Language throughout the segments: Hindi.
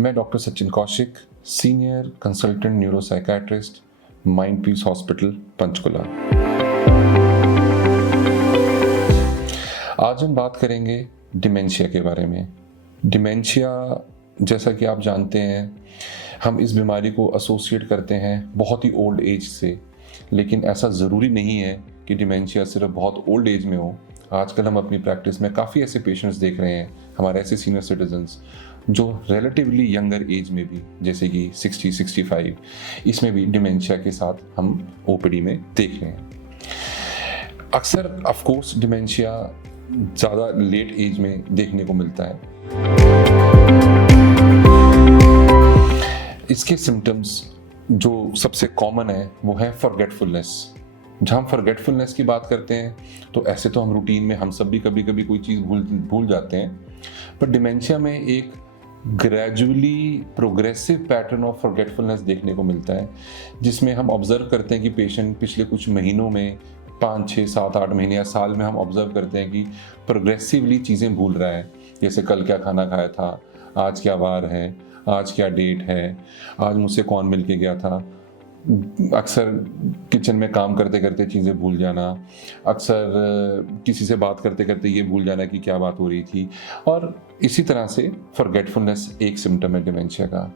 मैं doctor Sachin Kaushik, senior consultant neuropsychiatrist, mind peace hospital, Panchkula. आज हम बात करेंगे डिमेंशिया के बारे में। डिमेंशिया, जैसा कि आप जानते हैं, हम इस बीमारी को एसोसिएट करते हैं बहुत ही ओल्ड एज से, लेकिन ऐसा ज़रूरी नहीं है कि डिमेंशिया सिर्फ बहुत ओल्ड एज में हो। आजकल हम अपनी प्रैक्टिस में काफ़ी ऐसे पेशेंट्स देख रहे हैं, हमारे ऐसे सीनियर सिटीजन्स जो रिलेटिवली यंगर एज में भी, जैसे कि 60-65, इसमें भी डिमेंशिया के साथ हम ओपीडी में देख रहे हैं। अक्सर ऑफ कोर्स डिमेंशिया ज़्यादा लेट एज में देखने को मिलता है। इसके सिम्टम्स जो सबसे कॉमन है वो है फॉरगेटफुलनेस। जब हम फॉरगेटफुलनेस की बात करते हैं तो ऐसे तो हम रूटीन में हम सब भी कभी कभी कोई चीज़ भूल जाते हैं, पर डिमेंशिया में एक gradually progressive pattern of forgetfulness देखने को मिलता है, जिसमें हम ऑब्जर्व करते हैं कि पेशेंट पिछले कुछ महीनों में 5, 6, 7, 8 महीने या साल में हम ऑब्जर्व करते हैं कि प्रोग्रेसिवली चीज़ें भूल रहा है। जैसे कल क्या खाना खाया था, आज क्या वार है, आज क्या डेट है, आज मुझसे कौन मिल के गया था। अक्सर किचन में काम करते करते चीज़ें भूल जाना, अक्सर किसी से बात करते करते ये भूल जाना कि क्या बात हो रही थी, और इसी तरह से फॉरगेटफुलनेस एक सिम्टम है डिमेंशिया का।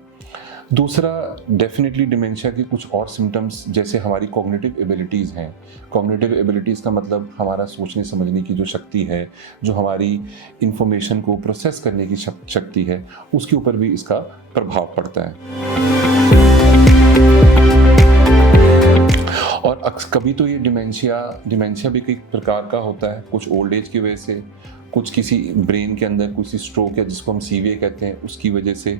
दूसरा, डेफिनेटली डिमेंशिया के कुछ और सिम्टम्स जैसे हमारी कॉग्निटिव एबिलिटीज़ हैं। कॉग्निटिव एबिलिटीज़ का मतलब हमारा सोचने समझने की जो शक्ति है, जो हमारी इंफॉर्मेशन को प्रोसेस करने की शक्ति है, उसके ऊपर भी इसका प्रभाव पड़ता है। और कभी तो ये डिमेंशिया भी कई प्रकार का होता है, कुछ ओल्ड एज की वजह से, कुछ किसी ब्रेन के अंदर किसी स्ट्रोक या जिसको हम सीवीए कहते हैं उसकी वजह से।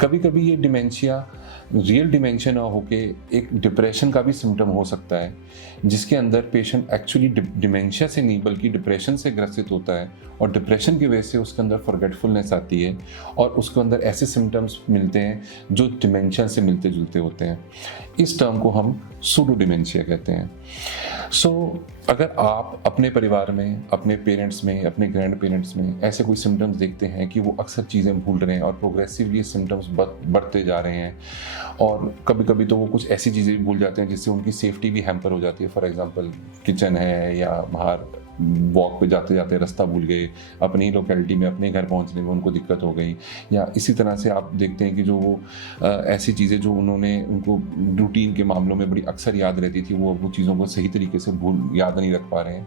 कभी कभी ये डिमेंशिया रियल डिमेंशिया ना होके एक डिप्रेशन का भी सिम्टम हो सकता है, जिसके अंदर पेशेंट एक्चुअली डिमेंशिया से नहीं बल्कि डिप्रेशन से ग्रसित होता है, और डिप्रेशन की वजह से उसके अंदर फॉरगेटफुलनेस आती है और उसके अंदर ऐसे सिम्टम्स मिलते हैं जो डिमेंशिया से मिलते जुलते होते हैं। इस टर्म को हम सूडो डिमेंशिया कहते हैं। अगर आप अपने परिवार में, अपने पेरेंट्स में, अपने ग्रैंड पेरेंट्स में ऐसे कोई सिम्टम्स देखते हैं कि वो अक्सर चीज़ें भूल रहे हैं और प्रोग्रेसिवली सिम्टम्स बढ़ते जा रहे हैं, और कभी कभी तो वो कुछ ऐसी चीज़ें भी भूल जाते हैं जिससे उनकी सेफ्टी भी हैम्पर हो जाती है। फॉर एग्जांपल किचन है या बाहर वॉक पे जाते जाते रास्ता भूल गए, अपनी लोकेलिटी में अपने घर पहुंचने में उनको दिक्कत हो गई, या इसी तरह से आप देखते हैं कि जो वो ऐसी चीज़ें जो उनको रूटीन के मामलों में बड़ी अक्सर याद रहती थी, वो चीज़ों को सही तरीके से याद नहीं रख पा रहे हैं।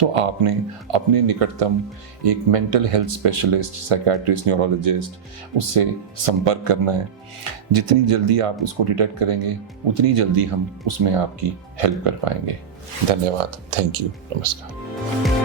तो आपने अपने निकटतम एक mental health specialist, psychiatrist, neurologist, उससे संपर्क करना है। जितनी जल्दी आप इसको डिटेक्ट करेंगे उतनी जल्दी हम उसमें आपकी हेल्प कर पाएंगे। धन्यवाद। Thank you. नमस्कार।